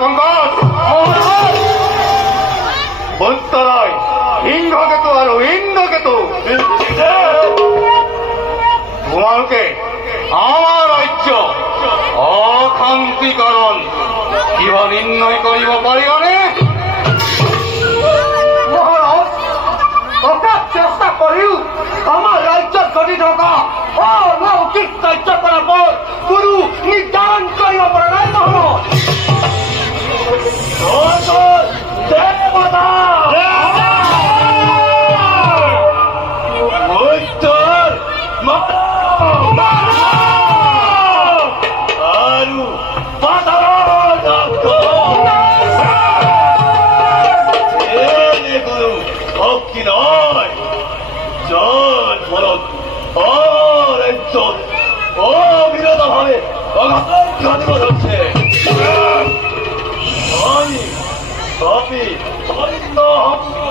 পঙ্কজ বৈত্যরায় ইন্দ্রকেতু আর ইন্দ্রকেতু তোমাকে আমার রাজ্য অশান্তিকরণ কিবা নির্ণয় করিব পারিবানে মহারাজ অকাল চেষ্টা করিও আমার রাজ্যত ঘটি থকা অলৌকিক কাৰ্যকলাপৰ কোনো নিৰ্ধাৰণ কৰিব পৰা নাই মহাৰাজ দেৱতা আৰু ভক্তি নয় জল ফলত অরাজ্যত অবিরতভাবে ঘটিব ধরছে আমি অন্য